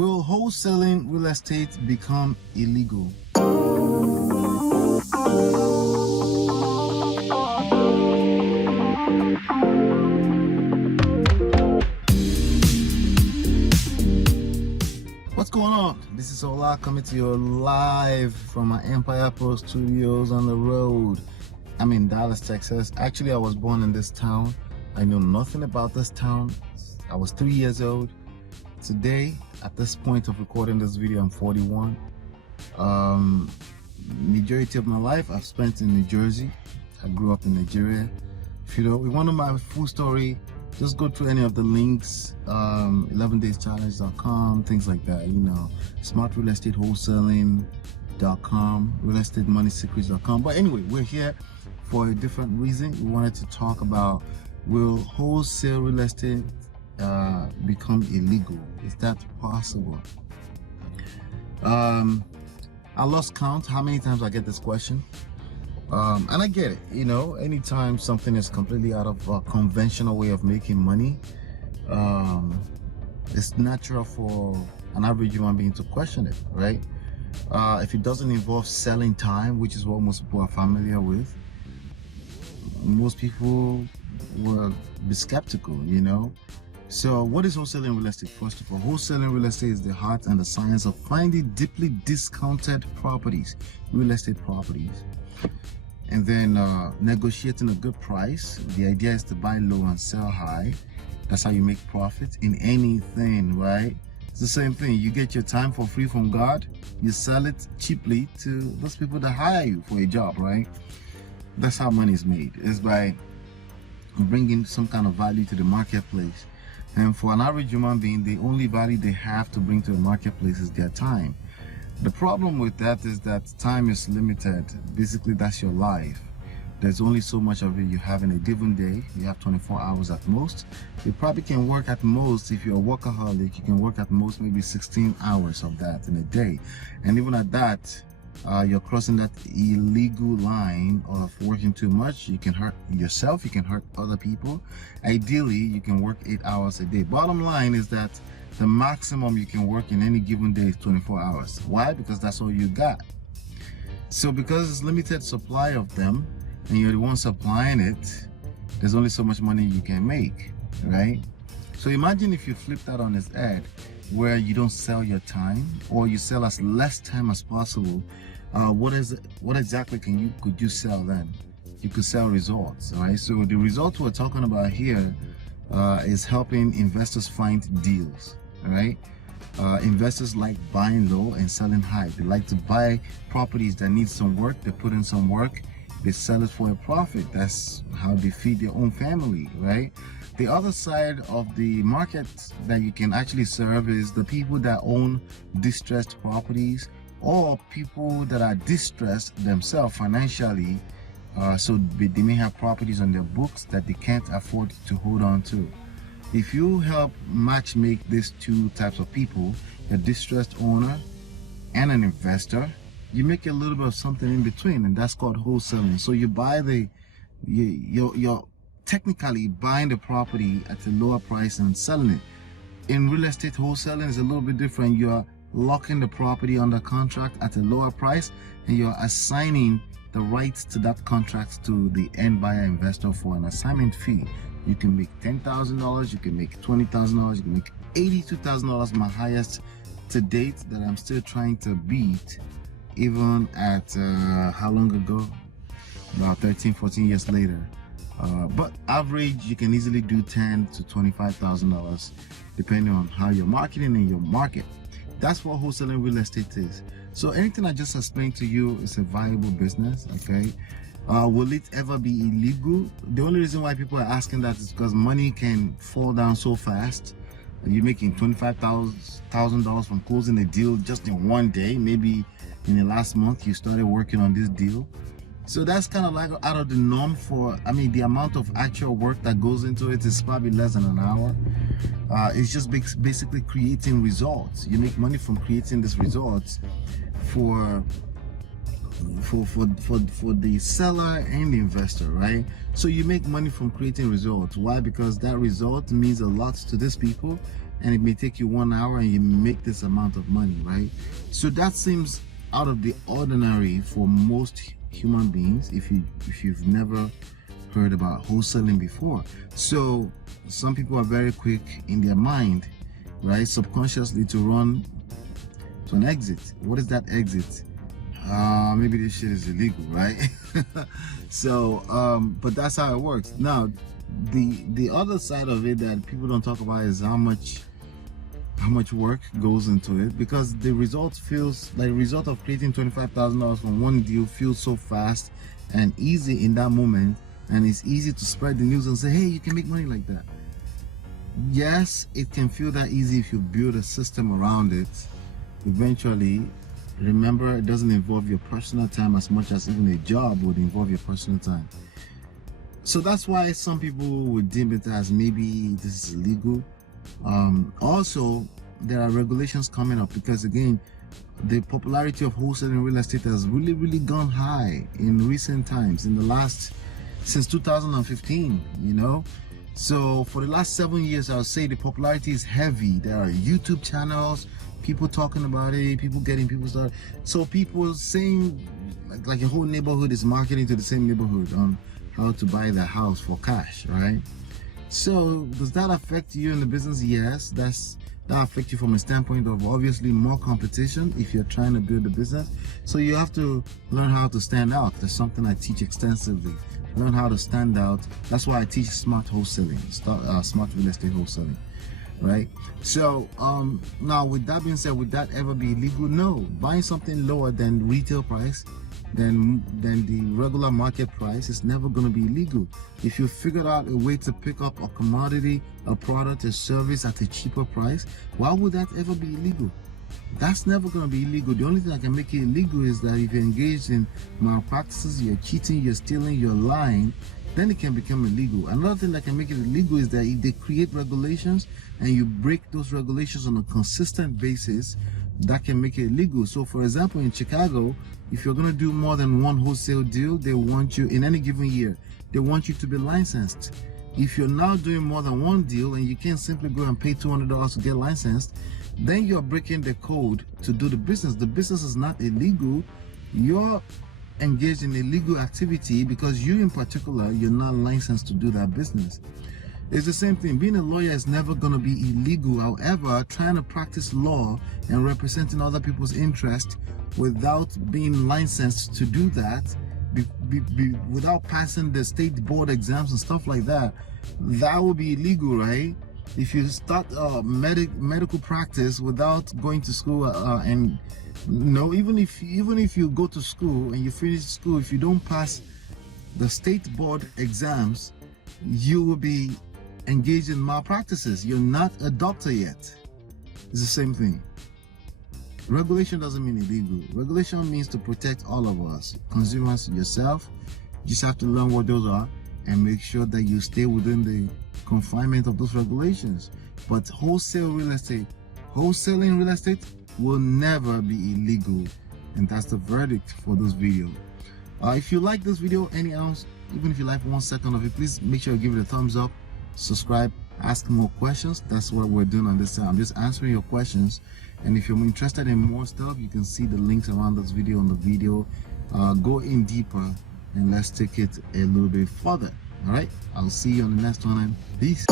Will wholesaling real estate become illegal? What's going on? This is Ola coming to you live from my myEmpirePRO studios on the road. I'm in Dallas, Texas. Actually, I was born in this town. I know nothing about this town. I was 3 years old. Today, at this point of recording this video, I'm 41. Majority of my life I've spent in New Jersey. I grew up in Nigeria. If you want to know my full story, just go through any of the links, 11dayschallenge.com, things like that, Smart Real Estate Wholesaling.com, realestatemoneysecrets.com. But anyway, we're here for a different reason. We wanted to talk about, will wholesale real estate become illegal? Is that possible? I lost count how many times I get this question, and I get it. Anytime something is completely out of a conventional way of making money, it's natural for an average human being to question it, right? If it doesn't involve selling time, which is what most people are familiar with, most people will be skeptical, So what is wholesaling real estate? First of all, wholesaling real estate is the art and the science of finding deeply discounted properties, real estate properties, and then negotiating a good price. The idea is to buy low and sell high. That's how you make profit in anything, right? It's the same thing. You get your time for free from God. You sell it cheaply to those people that hire you for a job, right? That's how money is made. It's by bringing some kind of value to the marketplace. And for an average human being, the only value they have to bring to the marketplace is their time. The problem with that is that time is limited. Basically, that's your life. There's only so much of it you have in a given day. You have 24 hours at most. You probably can work at most, if you're a workaholic, you can work at most maybe 16 hours of that in a day. And even at that, you're crossing that illegal line of working too much. You can hurt yourself, you can hurt other people. Ideally, you can work 8 hours a day. Bottom line is that the maximum you can work in any given day is 24 hours. Why? Because that's all you got. So because it's limited supply of them, and you're the one supplying it, there's only so much money you can make, right? So imagine if you flip that on its head, where you don't sell your time, or you sell as less time as possible. What exactly could you sell then? You could sell results, right? So the results we're talking about here is helping investors find deals, right? Investors like buying low and selling high. They like to buy properties that need some work. They put in some work, they sell it for a profit. That's how they feed their own family, right? The other side of the market that you can actually serve is the people that own distressed properties, or people that are distressed themselves financially. So they may have properties on their books that they can't afford to hold on to. If you help match make these two types of people, a distressed owner and an investor, you make a little bit of something in between, and that's called wholesaling. So you buy you're technically buying the property at a lower price and selling it. In real estate wholesaling, is a little bit different. You're locking the property under contract at a lower price, and you're assigning the rights to that contract to the end buyer investor for an assignment fee. You can make $10,000, you can make $20,000, you can make $82,000, my highest to date that I'm still trying to beat, even at how long ago? About 13, 14 years later. But average, you can easily do $10,000 to $25,000 depending on how you're marketing in your market. That's what wholesaling real estate is. So anything I just explained to you is a viable business, okay? Will it ever be illegal? The only reason why people are asking that is because money can fall down so fast. You're making $25,000 from closing a deal just in one day. Maybe in the last month you started working on this deal. So that's kind of like out of the norm for, the amount of actual work that goes into it is probably less than an hour. It's just basically creating results. You make money from creating these results for the seller and the investor, right? So you make money from creating results. Why? Because that result means a lot to these people, and it may take you 1 hour and you make this amount of money, right? So that seems out of the ordinary for most human beings if you've never heard about wholesaling before. So some people are very quick in their mind, right, subconsciously to run to an exit. What is that exit? Maybe this shit is illegal, right? So but that's how it works. Now the other side of it that people don't talk about is how much work goes into it, because the result feels like the result of creating $25,000 from one deal feels so fast and easy in that moment, and it's easy to spread the news and say, hey, you can make money like that. Yes, it can feel that easy if you build a system around it. Eventually, remember, it doesn't involve your personal time as much as even a job would involve your personal time. So that's why some people would deem it as maybe this is illegal. Also, there are regulations coming up, because again, the popularity of wholesaling real estate has really gone high in recent times, since 2015, you know. So for the last 7 years, I would say the popularity is heavy. There are YouTube channels, people talking about it, people getting people started. So people saying like a whole neighborhood is marketing to the same neighborhood on how to buy their house for cash, right? So does that affect you in the business? Yes, that affects you from a standpoint of obviously more competition if you're trying to build a business. So you have to learn how to stand out. That's something I teach extensively. Learn how to stand out. That's why I teach smart wholesaling, smart real estate wholesaling, right? So now with that being said, would that ever be illegal? No. Buying something lower than retail price, than the regular market price, is never going to be illegal. If you figured out a way to pick up a commodity, a product, a service at a cheaper price, why would that ever be illegal? That's never going to be illegal. The only thing that can make it illegal is that if you're engaged in malpractices, you're cheating, you're stealing, you're lying, then it can become illegal. Another thing that can make it illegal is that if they create regulations and you break those regulations on a consistent basis, that can make it illegal. So for example, in Chicago, if you're going to do more than one wholesale deal, they want you, in any given year, they want you to be licensed. If you're now doing more than one deal and you can't simply go and pay $200 to get licensed, then you're breaking the code to do the business. The business is not illegal. You're engaged in illegal activity because you in particular, you're not licensed to do that business. It's the same thing. Being a lawyer is never going to be illegal. However, trying to practice law and representing other people's interest without being licensed to do that, without passing the state board exams and stuff like that, that would be illegal, right? If you start medical practice without going to school, and no, even if you go to school and you finish school, if you don't pass the state board exams, you will be engaged in malpractices. You're not a doctor yet. It's the same thing. Regulation doesn't mean illegal. Regulation means to protect all of us, consumers, yourself. You just have to learn what those are and make sure that you stay within the confinement of those regulations. But wholesaling real estate will never be illegal, and that's the verdict for this video. If you like this video, any ounce, even if you like 1 second of it, please make sure you give it a thumbs up, subscribe, ask more questions. That's what we're doing on this time. I'm just answering your questions, and if you're interested in more stuff, you can see the links around this video on the video. Go in deeper and let's take it a little bit further. All right, I'll see you on the next one. Peace.